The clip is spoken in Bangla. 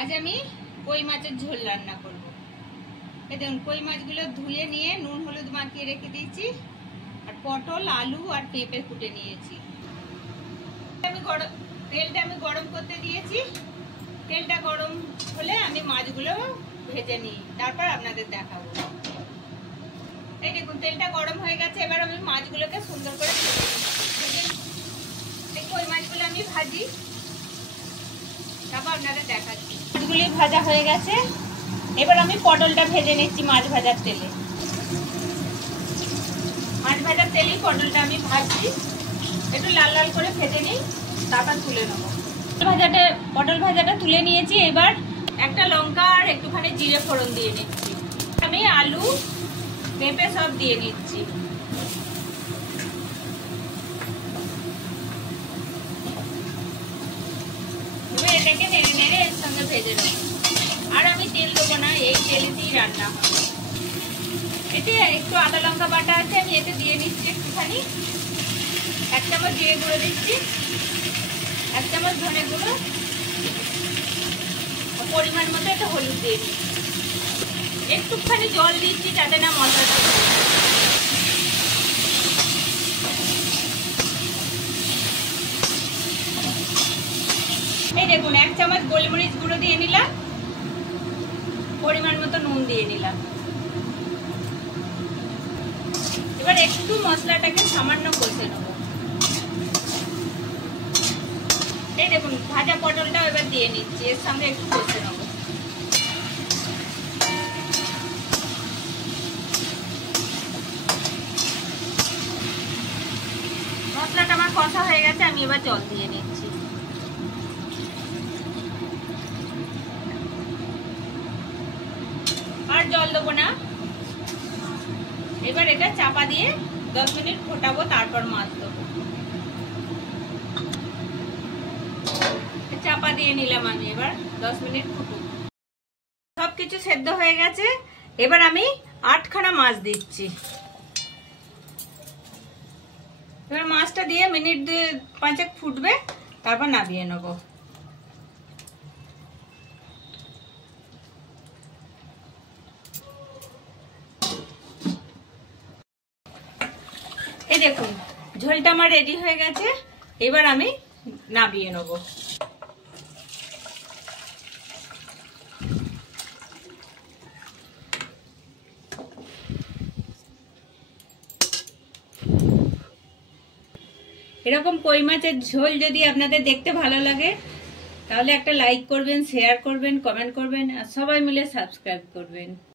আজ আমি কই মাছের ঝোল রান্না করব। এই দেখুন কই মাছগুলো ধুয়ে নিয়ে নুন হলুদ মাখিয়ে রেখে দিয়েছি, আর পটল আলু আর পেঁপে কুটে নিয়েছি। তেলটা আমি গরম করতে দিয়েছি। তেলটা গরম হলে আমি মাছগুলো ভেজে নিই, তারপর আপনাদের দেখাবো। এই দেখুন তেলটা গরম হয়ে গেছে, এবার আমি মাছগুলোকে সুন্দর করে কই মাছগুলো আমি ভাজি, তারপর আপনাদের দেখাচ্ছি। মাছগুলি ভাজা হয়ে গেছে, এবার আমি পটলটা ভেজে নিচ্ছি মাছ ভাজার তেলে। মাছ ভাজার তেলেই পটলটা আমি ভাজছি, একটু লাল লাল করে ভেজে নিই, তারপর তুলে নেবো। পটল ভাজাটা তুলে নিয়েছি, এবার একটা লঙ্কা আর একটুখানি জিরে ফোড়ন দিয়ে নিচ্ছি। আমি আলু পেঁপে সব দিয়ে নিচ্ছি। এটাকে নেড়ে নেড়ে এর সঙ্গে ভেজে নেব। আর আমি তেল দেবো না, এই তেলেতেই রান্না হবে। এতে একটু আদা লঙ্কা বাটা আছে, আমি এতে দিয়ে নিচ্ছি একটুখানি। 1 চামচ জিরে গুঁড়ো দিচ্ছি, 1 চামচ ধনে গুঁড়ো, পরিমাণ মতো একটা হলুদ দিয়ে দিচ্ছি। একটুখানি জল দিচ্ছি যাতে না মশলাটা। এই দেখুন 1 চামচ গোলমরিচ গুঁড়ো দিয়ে নিলাম, পরিমাণ মতো নুন দিয়ে নিলাম। এবার একটু মশলাটাকে সামান্য কষে নেব। এই দেখুন ভাজা পটলটাও এবার দিয়ে নিচ্ছি, এর সঙ্গে একটু কষে নেব। মশলাটা আমার কষা হয়ে গেছে, আমি এবার জল দিয়ে নিচ্ছি। আর জল দেবো না, এবার এটা চাপা দিয়ে 10 মিনিট ফোটাবো, তারপর মাছ দেবো। চাপা দিয়ে নিলাম আমি, এবার 10 মিনিট ফুটুক। সবকিছু সেদ্ধ হয়ে গেছে, এবার আমি 8খানা মাছ দিচ্ছি। এবার মাছটা দিয়ে মিনিট 5 ফুটবে, তারপর নামিয়ে নেব। এই দেখুন ঝোলটা আমার রেডি হয়ে গেছে, এবার আমি নামিয়ে নেব। এরকম কই মাছের ঝোল যদি আপনাদের দেখতে ভালো লাগে, তাহলে একটা লাইক করবেন, শেয়ার করবেন, কমেন্ট করবেন, আর সবাই মিলে সাবস্ক্রাইব করবেন।